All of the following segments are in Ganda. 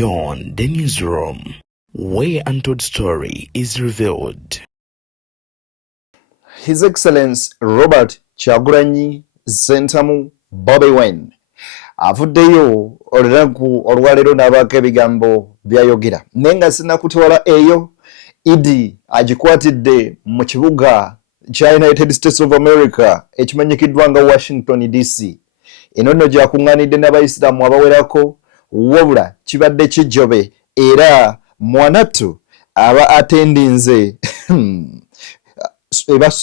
Beyond the newsroom, where untold story is revealed. His Excellency Robert Kyagulanyi Ssentamu Bobi Wine avuddeyo olunaku olwaleero n'abaako ebigambo byayogera naye nga sinnakutwala eyo Idi agikwatidde mu kibuga kya United States of America ekimanyikiddwa nga Washington DC. Eno nno gyakuŋŋaanidde n'abayisiraamu abawerako wabula kibadde kijjobe era mwanattu aba atendinze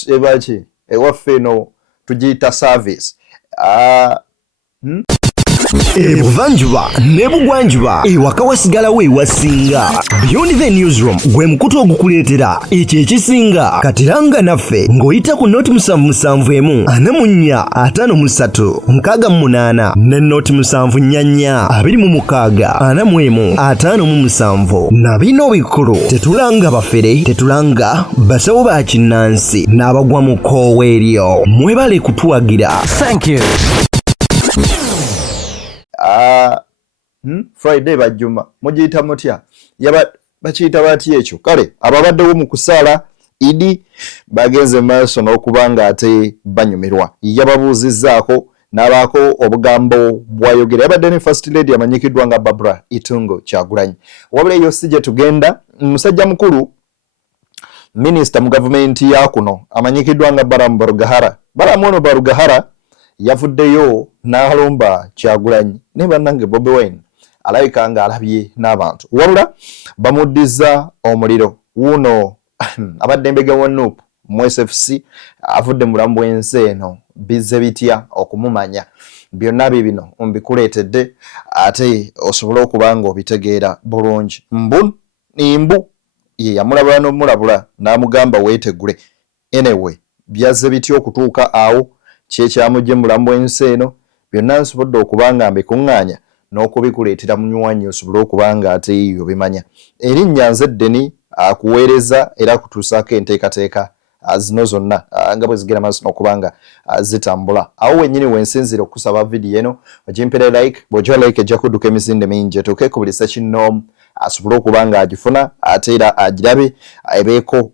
ebaki ewaffe eno tugiyita service Ebuvanjuba n'ebugwanjuba ewaka wasigalawo ewasinga. Beyond the newsroom gwe mukutu ogukuleetera ekyo ekisinga katiranga naffe ng'oyita ku nooti 774 ne nooti 744 na bino bikulu tetulanga bafere tetulanga basawo ba kinnansi n'abagwa mu kkoowa eryo mwebale kutuwagira. Thank you. Friday bajjuma mugiyita mutya bakiyita bati ekyo kale ababaddewo mu kusaala Idi bagenze maaso n'okubanga ate banyumirwa yababuuzizzaako n'abaako obugambo bwayogera yabadde ne First Lady amanyikiddwa nga Barbara Itungo Kyagulanyi wabula eyo si gye tugenda. Musajja mukulu minisita mu gavumenti ya kuno amanyikiddwa nga Balamu ono Barugahara yavuddeyo n'alomba Kyagulanyi ne bannange Bobi Wine alabika nga alabye n'abantu wabula bamuddiza omuliro wuno abadde mbega wa Nuupu mu SFC avudde mulamu bw'ensi eno bizze bitya okumumanya byonna bibino mbikuleetedde ate osobole okuba nga obitegeera bulungi. Imbu ye yamulabula n'omulabula n'amugamba weetegule anyway byazze bitya okutuuka awo kyekyamujje mulamu bw'ensi eno byonna nsobodde okuba nga mbikuŋŋaanya n'okubikuleetera munywanyi osobole okuba nga ate obimanya. Erinnya nze Deni akuweereza era akutuusaako enteekateeka zino zonna nga bwe zigera maaso n'okuba nga zitambula. Awo wennyini wensinzira okusaba vidiyo eno ogimpere like bw'ogiwa like ejja kudduka emisinde mingi etuuke ku buli sekinnoomu asobole okuba nga agifuna ate era agirabe ebeeko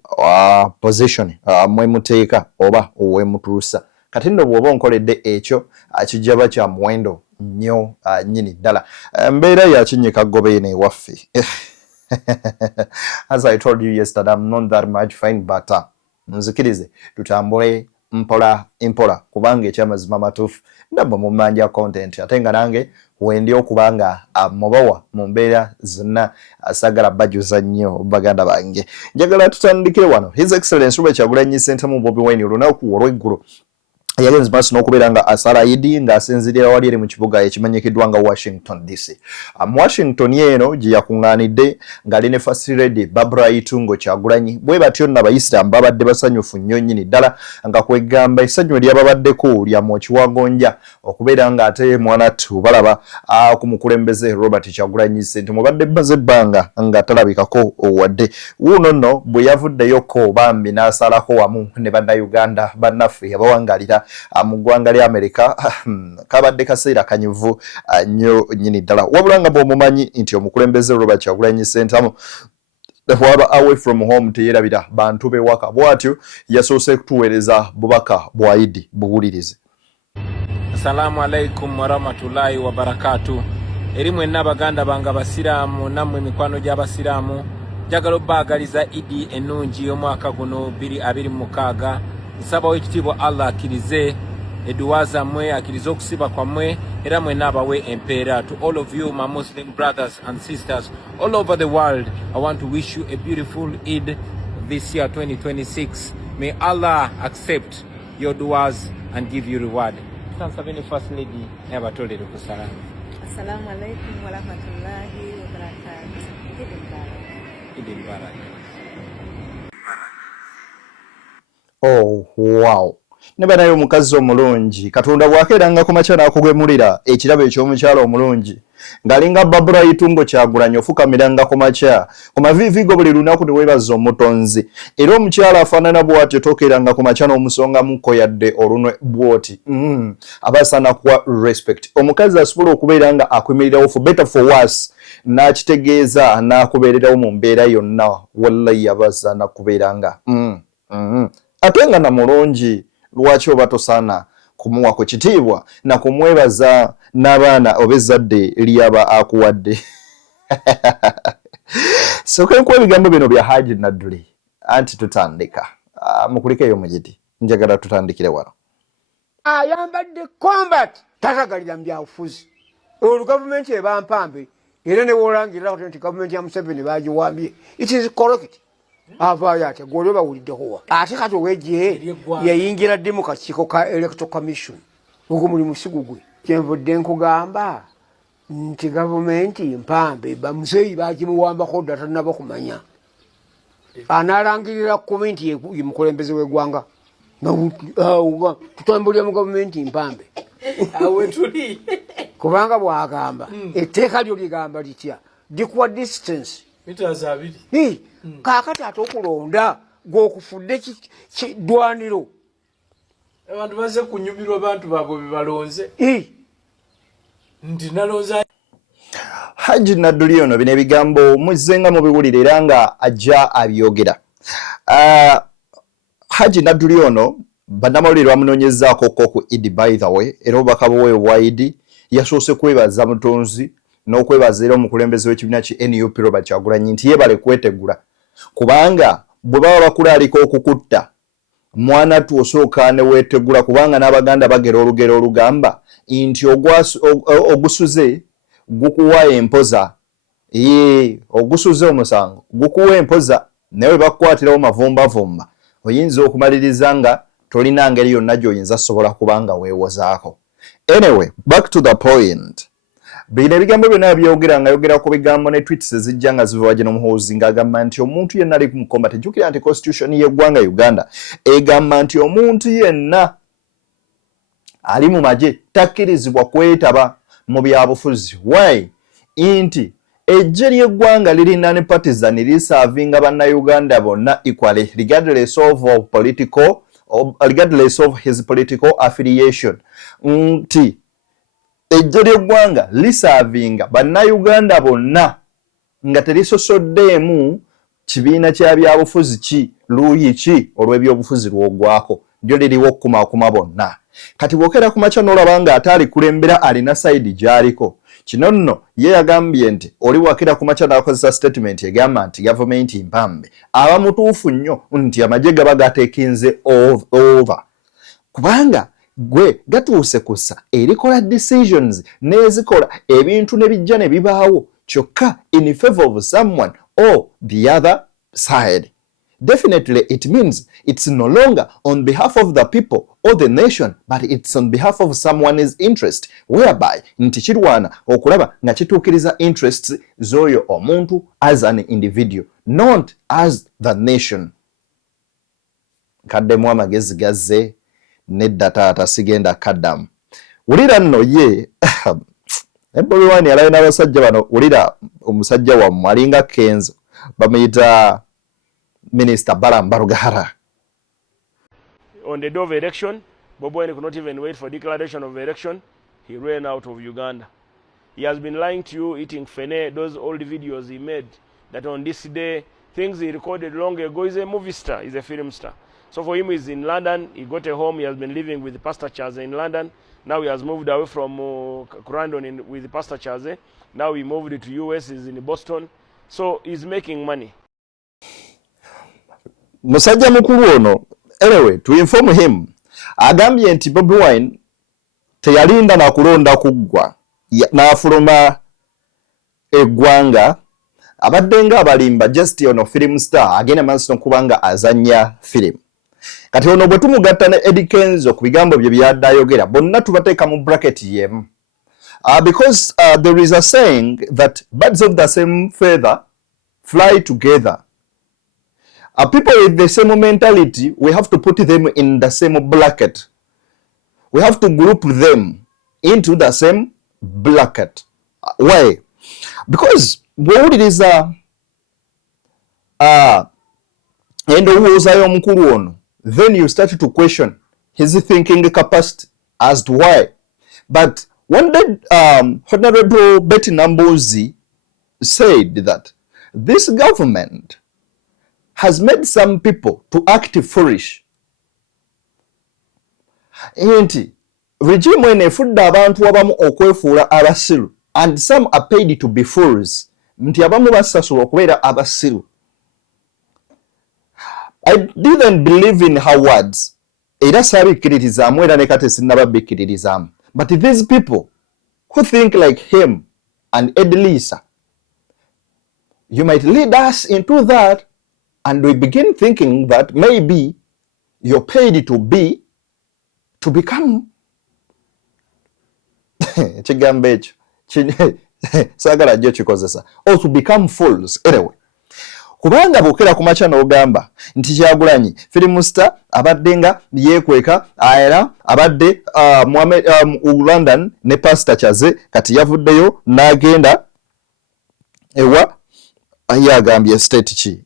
position mwemuteeka oba owemutuusa. Kati nno bw'oba onkoledde ekyo kijjaba kya muwendo nnyo nnyini ddala. Mbeera ya kinnyika gobeene ewaffe. As I told you yesterday, I'm not that much fine, but nzikirize tutambule mpola kubanga ekyamazima matuufu ndabwe mu mmanja content ate nga nange wendi okuba nga mubawa mu mbeera zonna asagala bajuza nnyo baganda bange. Njagala tutandikire wano. His Excellency Robert Kyagulanyi Ssentamu Bobi Wine olunaku olw'eggulu yagenze maaso n'okubeera nga asala Idi ng'asinzirira wali eri mu kibuga ekimanyikiddwa nga Washington DC. Mu Washington eno gye yakuŋŋaanidde ng'ali ne First Lady Barbara Itungo Kyagulanyi bwe batyo nno Abayisiraamu babadde basanyufu nnyo nnyini ddala nga kwegamba essanyu eryababaddeko lya mu kiwagonja okubeera ng'ate mwanattu balaba ku mukulembeze Robert Kyagulanyi Ssentamu badde bbaze ebbanga nga talabikako wadde. Wuuno nno bwe yavuddeyoko bambi n'asalako wamu ne bannayuganda bannaffe abawangalira mu ggwanga lya Amerika kabadde kaseera kanyuvu nnyo nnyini ddala wabula nga bw'omumanyi nti omukulembeze Robert Kyagulanyi Ssentamu waba away from home teyerabira bantu bewaka bw'atyo yasoose kutuweereza bubaka bwa Idi buwulirize. Assalamu alaikum warahmatullahi wabarakatuh. Eri mwenna abaganda bange abasiraamu nammwe emikwano gy'abasiraamu njagala obbaagaliza Idi ennungi y'omwaka guno 2026. Nsaba w'ekitiibwa Allah akkirize edduwa zammwe akkirize okusiba kwammwe era mwenna abawe empeera. To all of you my Muslim brothers and sisters all over the world, I want to wish you a beautiful Eid this year 2026. May Allah accept your duas and give you reward. Tansabeni First Lady yabatolere ku salamu. Assalamu alaikum wa rahmatullahi wa barakatuh. Eid Mubarak. Oh wow. ne banayo omukazi omulungi Katonda bwakeeranga ku makya n'akugwemulira ekirabo eky'omukyala omulungi ng'alinga Babula Itungo Kyagulanyi ofukamiranga ku makya ku maviivigo buli lunaku ne weebaza omutonzi era omukyala afaanana bw'atyo tokeeranga ku makya n'omusongamuko yadde olunwe bw'oti abasaana kuwa respect omukazi asobola okubeera nga akuyimirirawo for better for worse n'akitegeeza n'akubeererawo mu mbeera yonna wallahi abasaana kubeera nga ate nga na mulungi lwaki oba tosaana kumuwa ku kitiibwa na kumwebaza n'abaana oba ezzadde lyaba akuwadde soka nkuwa ebigambo bino bya Haji Nadduli anti tutandika mukulikeyo mugiti njagala tutandikire wano ayambadde combat takagalira mu byabufuzi olwo gavumenti eba mpambe era ne wolangirira nti gavumenti ya Museveni bagiwambye it is correct avaayo ate gwolyo bawuliddeho wa ate kati owejje yayingira dde mu kakiiko ka electoral commission ogwo muli musigu gwe kyenvudde nkugamba nti gavumenti mpambe bamuzeeyi bagimuwambako dda tanaba kumanya analangirira kubi nti ye mukulembeze w'eggwanga tutambulira mu gavumenti mpambe awe tuli kubanga bwagamba etteeka lyo ligamba litya dikuwa distance meters 2 kaakati ate okulonda gw'okufudde dwaniro abantu baze kunyumirwa abantu baabwe bebalonze nti nalonza Haji Nadduli ono bino ebigambo muzzenga mubiwulira era nga ajja abyogera Haji Nadduli ono bannamawulire bamunoonyezaako ku Idi by the way era obubaka bwe obwa Idi yasoose kwebaza mutonzi n'okwebaza era omukulembeze w'ekibiina ki NUP Robert Kyagulanyi nti yeebale kwetegula kubanga bwe baba bakulaalika okukutta mwana tu osooka ne weetegula kubanga n'Abaganda bagera olugero olugamba nti ogusuze gukuwa empoza ogusuze omusango gukuwa empoza naye bakukwatirawo mavumbavumba oyinza okumaliriza nga tolina ngeri yonna gy'oyinza sobola kubanga weewozaako. Anyway, back to the point. Bino ebigambo byonna byogera nga yogera ku bigambo ne tweets ezijja nga ziva wajja n'omuhoozi ng'agamba nti omuntu yenna ali mu combat jjukira nti constitution y'eggwanga Uganda egamba nti omuntu yenna ali mu magye takkirizibwa kwetaba mu byabufuzi. Why? Inti ejje ly'eggwanga lirina ne partisan lisavinga bannayuganda bonna equally regardless of his political affiliation. Nti ejje ly'eggwanga lisavinga bannayuganda bonna nga terisosoddeemu kibiina kya byabufuzi ki luuyi ki olw'ebyobufuzi lw'ogwako lyo liriwo okukumaakuma bonna. Kati bw'okera ku makya n'olaba nga ate alikulembera alina sayidi gy'aliko. Kino nno ye yagambye nti oli bw'akira ku makya n'akozesa statement egamba nti gavumenti mpambe aba mutuufu nnyo nti amagye gaba gateekinze over kubanga gwe gatuuse kussa erikola decisions n'ezikola ebintu ne bijja ne bibaawo kyokka in favor of someone or the other side. Definitely it means it's no longer on behalf of the people or the nation, but it's on behalf of someone's interest, whereby nti kirwana okulaba nga kituukiriza interests z'oyo omuntu as an individual, not as the nation. Kaddemu amagezi gazze nedda taata sigenda kaddamu. Wulira nno ye Bobi Wine yalayo n'abasajja bano wulira omusajja wammwe alinga Kenzo bamuyita Minister Balamu Barugahara. On the day of election, Bobi Wine could not even wait for declaration of election. He ran out of Uganda. He has been lying to you, eating fene, those old videos he made, that on this day, things he recorded long ago. He's a movie star, he's a film star. So for him, he's in London. He got a home. He has been living with Pastor Chaze in London. Now he has moved away from Crandon with Pastor Chaze. Now he moved to US. He's in Boston. So he's making money. Musajja mukulu ono, anyway, to inform him, agambye nti Bobi Wine teyalinda na kulonda kuggwa n'afuluma eggwanga abadde nga abalimba just ono film star agenda maaso kubanga azanya film. Kati ono bwe tumugatta ne Eddie Kenzo ku bigambo bye byadda ayogera bonna tubateeka mu bracket yemu. Because there is a saying that birds of the same feather fly together. People with the same mentality, we have to put them in the same bracket. We have to group them into the same bracket. Why? Because what it is then you start to question his thinking capacity as to why. But one day, Honorable Betty Nambozi said that this government has made some people to act foolish. Enti regime when efudda abantu abamu okwefuula abasiru, and some are paid to be fools. Nti abamu basasula okubeera abasiru. I didn't believe in her words. Era sabikkiririzamu era ne kati sinnababikkiririzamu. But these people who think like him and Edlisa, you might lead us into that, and we begin thinking that maybe you're paid to become chigambo ekyo sagala jjo kikozesa, or to become fools. Anyway, kubanga bwokera ku makya n'ogamba nti Kyagulanyi filimusita abadde nga yeekweka era abadde London ne Pastor Chaze kati yavuddeyo n'agenda ewa yagambye state ki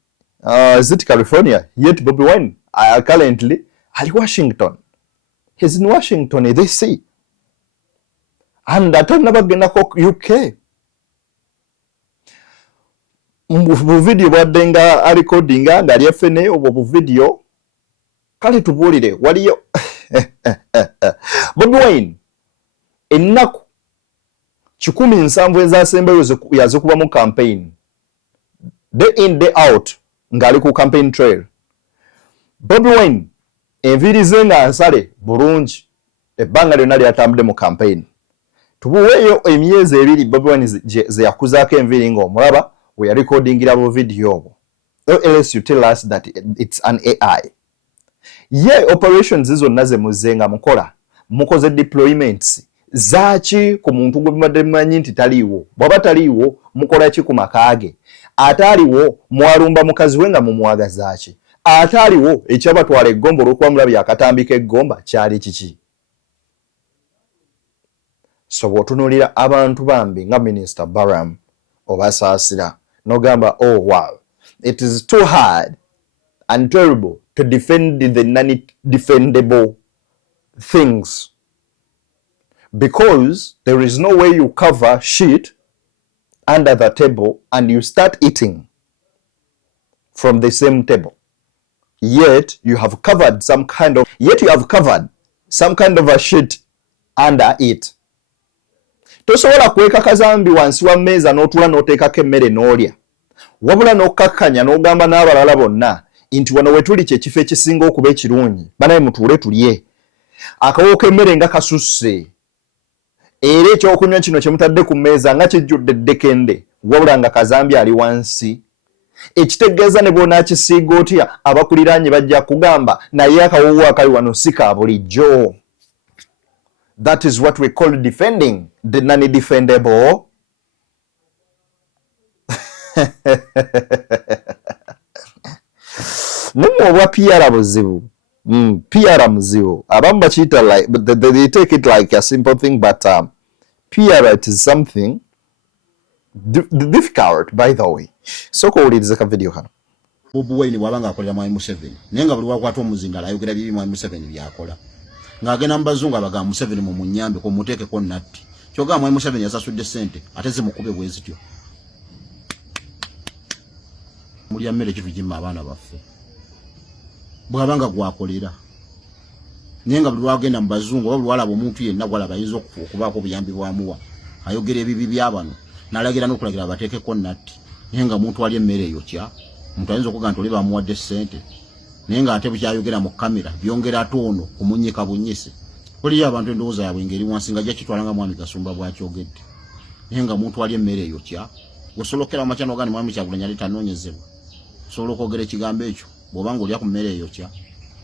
is it California, yet Bobi Wine currently at Washington. He's in Washington, they see. And atanabagenda ko UK. Mu video badenga a recordinga nga lyefene obu video kale tubulire waliyo Bobi Wine ennaku 17 ezasembeyo yazikuba mu campaign day in day out ngali ku campaign trail. Bobi Wine enviri ze nga nsale bulungi ebbanga lyonna lyatambudde mu campaign. Tubuweeyo emyezi ebiri Bobi Wine ze yakuzaako enviri ng'omulaba we are recording it video. Or else you tell us that it's an AI. Yeah, operations izo naze muzenga mukola. Mukoze deployments. Zachi ku muntu gwe bibadde bimanyi nti taliiwo. Bwaba taliiwo mukola ki ku makaage. Ataliwo mwalumba mukazi we nga mumwagaza ki. Ataliwo ekyabatwala eggombo olw'okuba mulabi akatambika eggomba kyali kiki. So bw'otunuulira abantu bambi nga Minister Balamu obasaasira n'ogamba oh wow, it is too hard and terrible to defend the non-defendable things, because there is no way you cover shit under the table and you start eating from the same table. Yet you have covered some kind of a shit under it. Tosobola kweka kazambi wansi wa mmeeza n'otula n'oteekako emmere n'olya. Wabula n'okkakkanya n'ogamba n'abalala bonna nti wano we tuli kye kifo ekisinga okuba ekirungi. Banaye mutuule tulye. Akawo k'emmere nga kasusse. Era ekyokunywa kino kye mutadde ku mmeeza nga kijjudde eddekende. Wabula nga kazambi ali wansi. Ekitegeeza ne bw'onaakisiiga otya abakuliraanye bajja kugamba naye akawoowo akali wano si ka bulijjo. That is what we call defending the non-defendable. Nemwa PR buzibu. PR muzibu. Abamu bakiyita like, but they take it like a simple thing, but PR it is something difficult, by the way. So kuwuliriza ka video kano. Bobi Wine wabanga akolera mwami Museveni. Nenga buli wakwata omuzingala ayogera bibi mwami Museveni byakola. Ngagena mbazungu abaga Museveni mu munyambe ko muteke ko natti. Kyoga mwami Museveni yasasudde sente ateze mukube bwezityo. Muri ya mmere kitu jimma abana baffe. Bwabanga gwakolera. Nenga buli wagenda mbazungu wabuli walabo omuntu yenna gwala bayinza okubaako buyambi bwamuwa. Ayogera ebibi by'abano. Nalagira n'okulagira abateeke ko natti. Nenga muntu ali emmere eyo kya. Muntu ayinza okuga nti oli bamuwadde sente. Nenga ate bukyayogera mu kamera byongera atono kumunyika bunyise. Oli abantu endowooza yabwe ngeri wansi nga jakitwalanga mwami Kasumba bwakyogedde. Nenga muntu ali emmere eyo kya. Osolokera mu makyano gani mwami Kyagulanyi ali tanoonyezebwa. Osobola okwogera ekigambo ekyo bw'obanga olya ku mmere eyo kya.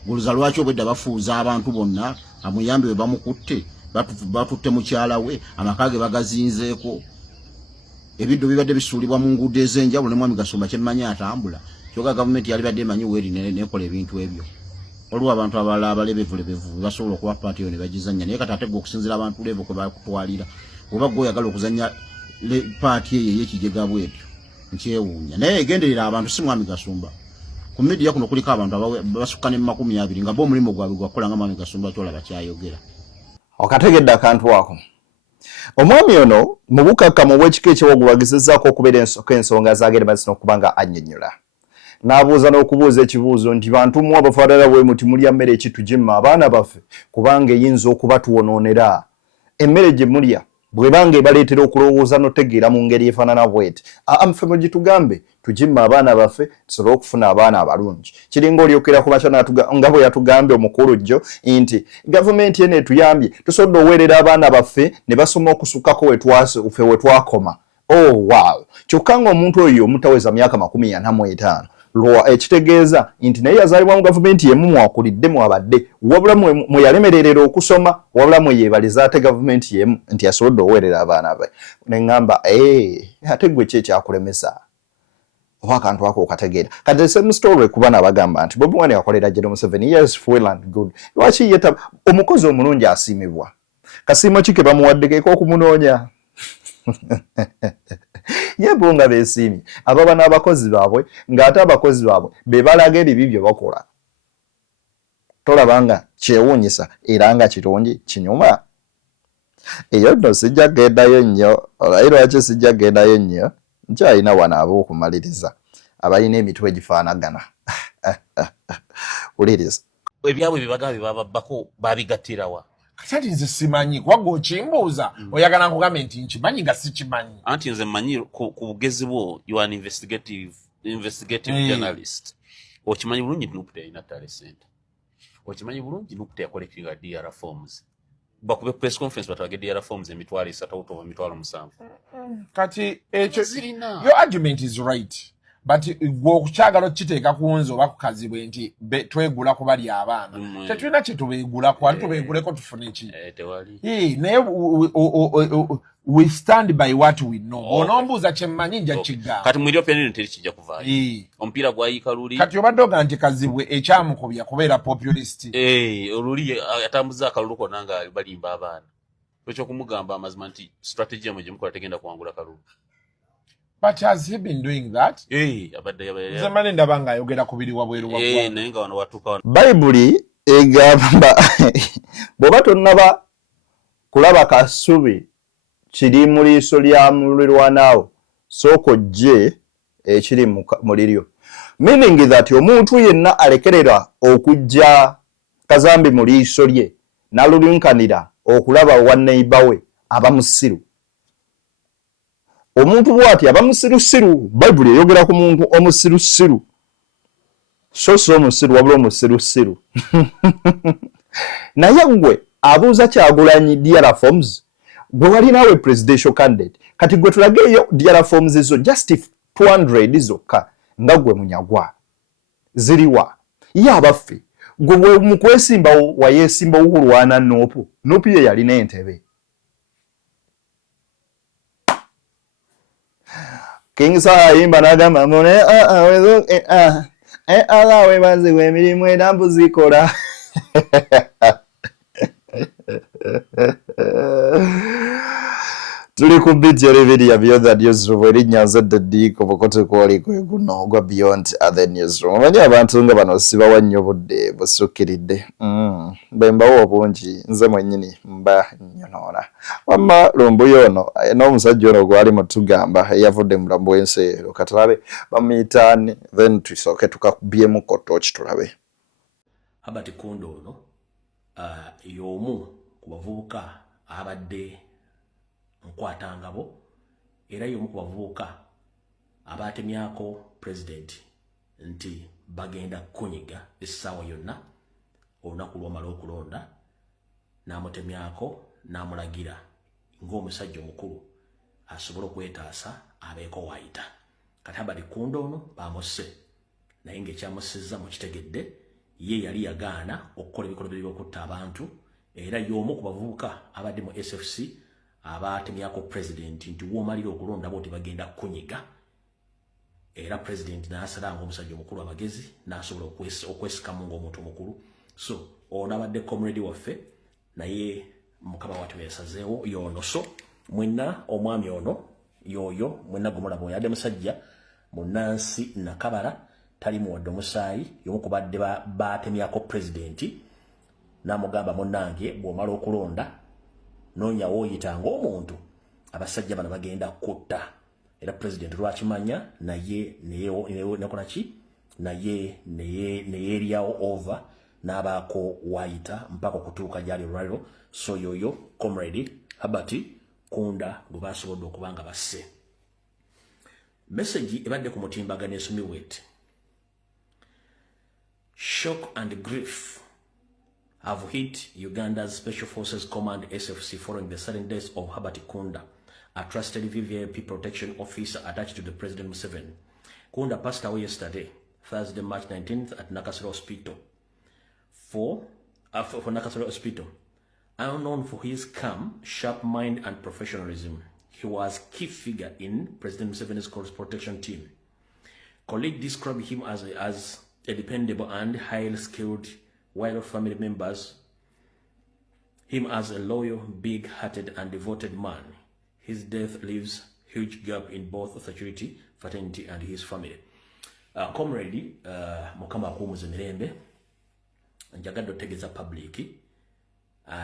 Guluza lwaki obwedda bafuuza abantu bonna amuyambe we bamukutte batutte mukyala we amakaage bagazinzeeko. Ebiddo bibadde bisuulibwa mu nguudo ez'enjawulo ne mwami Kasumba kyemmanyi atambula. kyoka government yali badde manyi weri nekola ebintu ebyo olwo abantu abalala abalebevulebevu basobola okuba party yo ne bagizanya naye kati ate gwe okusinzira abantu levo kwe bakutwalira oba gwe oyagala okuzanya party eyo ey'ekigega bwetyo nkyewuunya naye egenderera abantu si mwami Gasumba ku media kuno kuliko abantu basukka ne 200 nga bo omulimu gwabwe gwakola nga mwami Gasumba kyolaba kyayogera okategedde akantu ako omwami ono mu bukakkamu bw'ekika ekyewagubagizizaako okubeera ensonga zagenda mazina okuba nga annyonnyola n'abuuza n'okubuuza ekibuuzo nti bantu mu abafaanana bwe muti mulya mmere ekitugimma abaana baffe kubanga eyinza okuba tuwonoonera emmere gye mulya bwebanga ebaleetera okulowooza n'otegeera mu ngeri efaanana bweti ffe mwe gitugambe tugimma abaana baffe tusobole okufuna abaana abalungi kiringa olyokera ku makya nga bwe yatugambye omukulu jjo nti gavumenti eno etuyambye tusobodde oweerera abaana baffe ne basoma okusukkako ffe we twakoma wow kyokka ng'omuntu oyo omutaweza myaka 45 ekitegeeza nti naye yazaalibwa mu gavumenti yemu mwakulidde mwabadde wabula mwe yalemererera okusoma wabula mwe yeebaliza ate gavumenti yemu nti yasobodde oweerera abaana be ne ŋŋamba ate gwe ki ekyakulemesa oba akantu ako okategeera kati the same story ku baana bagamba nti Bobi Wine yakolera General Museveni yes well and good lwaki yeta omukozi omulungi asiimibwa kasiimo ki ke bamuwadde keeko okumunoonya yebo nga beesiimye ababa n'abakozi baabwe ng'ate abakozi baabwe be balaga ebibi bye bakola tolaba nga kyewuunyisa era nga kirungi kinyuma eyo nno sijja gendayo nnyo olayi lwaki sijja gendayo nnyo nkyalina wano ab'okumaliriza abalina emitwe egifaanagana uliriza ebyabwe bibagaba byebababbako babigattirawa kati nze simanyi wagga okimbuuza oyagala nkugambe nti nkimanyi nga sikimanyi anti nze mmanyi ku bugezi bwo you are an investigative journalist okimanyi bulungi Nukta yalina talent okimanyi bulungi Nukta yakolekera DR forms bakube press conference batwage DR forms emitwalo 3 out of emitwalo 7 kati ekyo your argument is right but gwe okukyagala okiteeka ku nze oba kukazibwe nti twegula ku bali abaana tetulina kye tubeegulako ali tubeeguleko tufune ki naye we stand by what we know onombuuza kyemmanyi nja kigamba kati mu Ethiopia nino teri kijja kuvaayo omupiira gwayika luli kati obadde oga nti kazibwe ekyamukubya kubeera populist oluli atambuza akalulu konna nga balimba abaana ekyokumugamba amazima nti strategy yamwe gye mukola tegenda kuwangula kalulu. But has he been doing that? Abadde zamani ndaba nga ayogera ku biri wabweru wa naye nga wano watuuka Bayibuli egamba bw'oba tonnaba kulaba kasubi kiri mu liiso lya mulirwanaawo sooka ojje ekiri mu liryo, meaning that omuntu yenna alekerera okujja kazambi mu liiso lye n'alulinkanira okulaba wa neighbor we aba musiru. Omuntu bw'ati aba musirusiru. Bayibuli eyogera ku muntu omusirusiru, so omusiru wabula omusirusiru. Naye gwe abuuza Kyagulanyi DR forms gwe wali naawe presidential candidate, kati gwe tulageeyo DR forms zo just 200 zokka nga gwe munyagwa ziriwa ye abaffe gwe mu kwesimbawo wayeesimbawo kulwana Nuupu ye yalina entebe. King Sayimba n'agamba mune alawe baziwe emirimu edambu zikola. Tuli ku bijjere video beyond the newsroom erinnya nzadde ddiiko bukote kwoli kwe guno ogwa beyond the newsroom. Omanyi abantu nga bano sibawa nnyo budde busukkiridde. Bembawo obungi nze mwennyini mba nyonoona. Wamma lumbuyo ono n'omusajja ono gwali mutugamba eyavudde mu mulambo w'ensi ero katulabe bamuyitaani then tusooke tukakubyemu kotoki tulabe. Habati Kondo ono y'omu ku bavubuka abadde nkwatangabo era y'omu ku bavubuka abatemyako president nti bagenda kunyiga essaawa yonna olunaku lw'omala okulonda n'amutemyako n'amulagira ng'omusajja omukulu asobole okwetaasa abeeko waayita. Kati Habati Kondo ono bamusse naye ng'ekyamussizza mu kitegedde ye yali yagaana okukola ebikolwa by'okutta abantu era y'omu ku bavubuka abadde mu SFC abatemyako president nti w'omalira okulonda bo bagenda kunyiga era president n'asala ng'omusajja omukulu amagezi n'asobola okwesikamu ng'omuntu omukulu. So ono abadde comrade waffe naye mukama watu yasazeewo y'ono. So mwenna omwami ono yoyo mwenna gumulaba yadde musajja munansi nakabala tali muwadde omusaayi y'omu kubadde batemyako presidenti n'amugamba munnange bw'omala okulonda noonya wooyitanga omuntu abasajja bano bagenda kutta. Era president lwakimanya naye nekolaki naye neyeeryawo over n'abaako waayita mpaka okutuuka gyali olwaliro. So yoyo comrade Herbert Kunda gwe basobodde okuba nga basse. Message ebadde ku mutimbagano esomibwa eti: shock and grief have hit Uganda's Special Forces Command SFC following the sudden death of Herbert Kunda, a trusted VVIP protection officer attached to the President Museveni. Kunda passed away yesterday, Thursday, March 19th at Nakasero Hospital. For Nakasero Hospital, unknown for his calm, sharp mind and professionalism, he was a key figure in President Museveni's close protection team. Colleagues described him as a dependable and highly skilled, while family members him as a loyal, big-hearted and devoted man. His death leaves huge gap in both security, fraternity and his family. Comrade mukama akumuze mirembe njagadde otegeeza public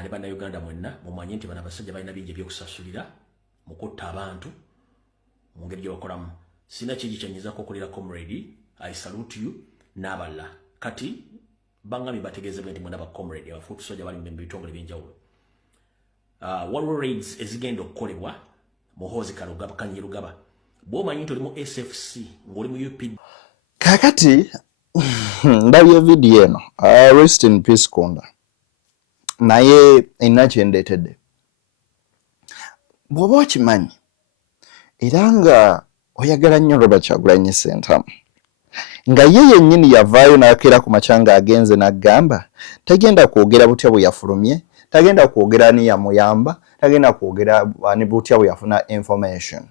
ne bannayuganda mwenna mumanye nti bano abasajja balina bingi ebyokusasulira mu kutta abantu mu ngeri gy'okolamu. Sina kingi kyenyizaako okulira comrade. I salute you n'abalala. Kati bangami bategeezebwa nti mwena ba comrade abafuutu soja bali mu bitongole by'enjawulo. Waliwo raids ezigenda okukolebwa Muhoozi Kanyerugaba. Bw'omanyi nti oli mu SFC ng'oli mu UPD. Kakati ndabye video eno. Rest in peace Kunda. Naye enakyendeetedde. Bw'oba okimanyi era nga oyagala nnyo Robert Kyagulanyi Ssentamu nga ye yennyini yavaayo n'akeera ku macanga agenze n'agamba tagenda kwogera butya bwe yafulumye, tagenda kwogera ni yamuyamba, tagenda kwogera ni butya bwe yafuna information.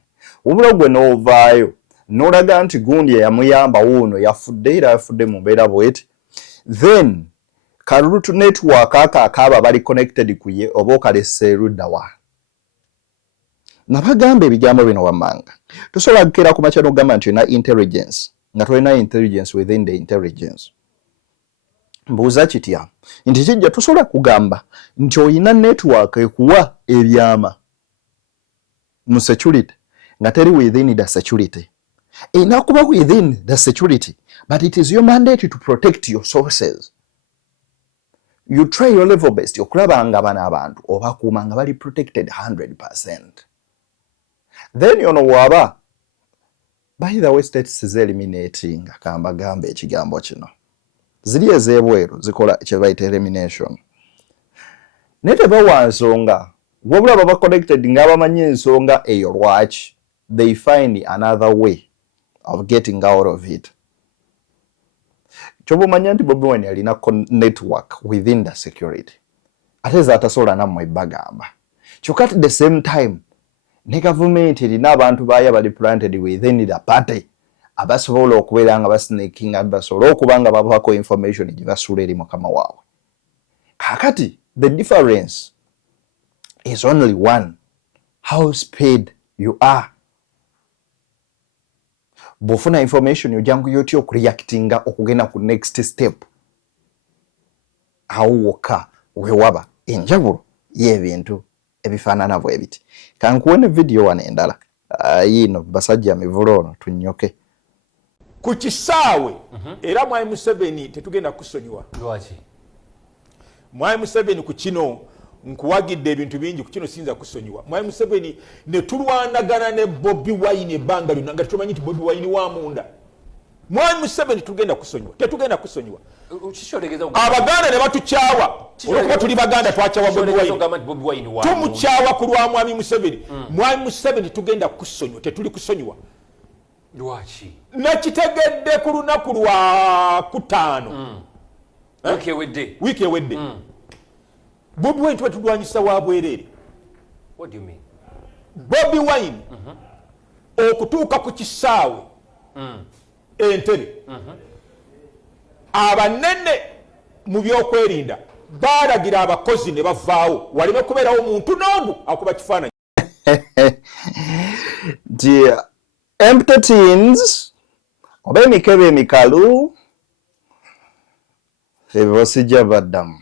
Wabula gwe n'ovaayo n'olaga nti gundi yamuyamba wuuno yafudde era yafudde mu mbeera bweti, then karutu network akaaba bali connected ku ye oba okalese erudda wa. Nabagamba ebigambo bino wammanga tosobola kukeera ku makya n'ogamba nti olina intelligence nga tolina intelligence within the intelligence. Mbuuza kitya nti kijja tosobola kugamba nti olina network ekuwa ebyama mu security nga teri within the security. Ina kuba within the security, but it is your mandate to protect your sources. You try your level best okulaba nga bana abantu obakuuma nga bali protected 100%. Then you know waba by the way states is eliminating akamba gambe ekigambo kino ziri ezebweru zikola kyebayita elimination nete bawansonga wabula baba connected nga bamanyi ensonga eyo lwaki they find another way of getting out of it. Chobo manya nti Bobi Wine alina network within the security ate zaatasobola nammwe bagamba kyokka at the same time ne government erina abantu baaya bali planted within the party abasobola okubeera nga basneaking abasobola okuba nga babaako information gye basuula eri mukama waabwe. Kakati the difference is only one: how speed you are. Bw'ofuna information ojangu yotya okureactinga okugenda ku next step. Awo wokka wewaba enjawulo y'ebintu ebifaanana bwe biti. Kankuwe ne video wano endala yino basajja mivulo ono tunnyoke ku kisaawe era Mwai Museveni tetugenda kusonyiwa. Lwaki? Mwai Museveni ku kino nkuwagidde ebintu bingi ku kino sinza kusonyiwa. Mwai Museveni ne tulwanagana ne Bobi Wine ebbanga lyonna nga tumanyi nti Bobi Wine wa munda. Mwai Museveni tugenda kusonyiwa, tetugenda kusonyiwa. Abaganda ne batukyawa olwokuba tuli baganda twakyawa Bobi Wine. Tumukyawa ku lwa Mwami Museveni. Mwai Museveni tugenda kusonyiwa, tetuli kusonyiwa. Lwaki? Nakitegedde ku lunaku lwa kutaano. Wiki ewedde. Bobi Wine tuba tudwanyisa wa bwerere. What do you mean? Bobi Wine okutuuka ku kisaawe entebe abanene mu byokwerinda balagira abakozi ne bavaawo waleme kubeerawo omuntu n'omu akuba kifaananyi. Dear empty tins oba emikebe emikalu ebibasijja baddamu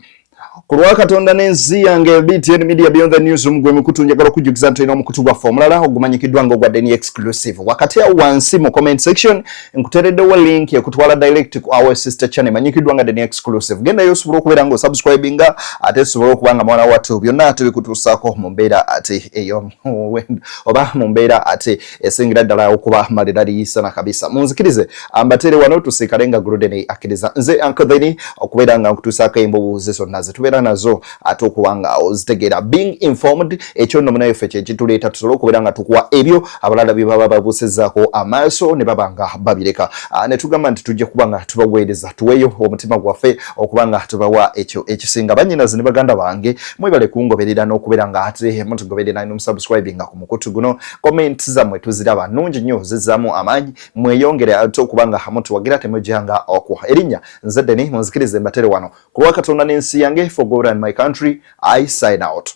ku lwa Katonda n'ensi yange BTN Media Beyond the News gwe mukutu njagala okujjukiza nti olina omukutu gwaffe omulala ogumanyikiddwa ng'ogwadde ni exclusive wakati awo wansi mu comment section nkuteereddewo link ekutwala direct ku our sister channel emanyikiddwa nga ni exclusive gendayo osobola okubeera ng'osubscribinga ate osobola okuba nga mwana wattu byonna tubikutuusaako mu mbeera ate ey'omuwendo oba mu mbeera ate esingira ddala okuba malira liyisana kabisa munzikirize ambatere wano tusiikale nga Golden akkiriza nze Uncle Denny okubeera nga nkutuusaako embuuzi zonna zetubeera nazo ate okuba nga ozitegeera being informed ekyo nno munayo ffe kyekituleeta tusobola okubeera nga tukuwa ebyo abalala bye baba babuusizzaako amaaso ne baba nga babireka ne tugamba nti tujja kuba nga tubaweereza tuweeyo omutima gwaffe okuba nga tubawa ekyo ekisinga bannyinaze ne baganda bange mwebale kungoberera n'okubeera nga ate mutugoberera n'omusubscribinga ku mukutu guno comment zammwe tuziraba nnungi nnyo zizzaamu amaanyi mweyongere ate okuba nga mutuwagira temujjanga okuwa erinnya nze Denny munzikirize mbatere wano ku lwa Katonda n'ensi yange for God and my country, I sign out.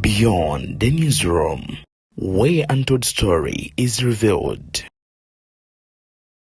Beyond the newsroom, where untold story is revealed.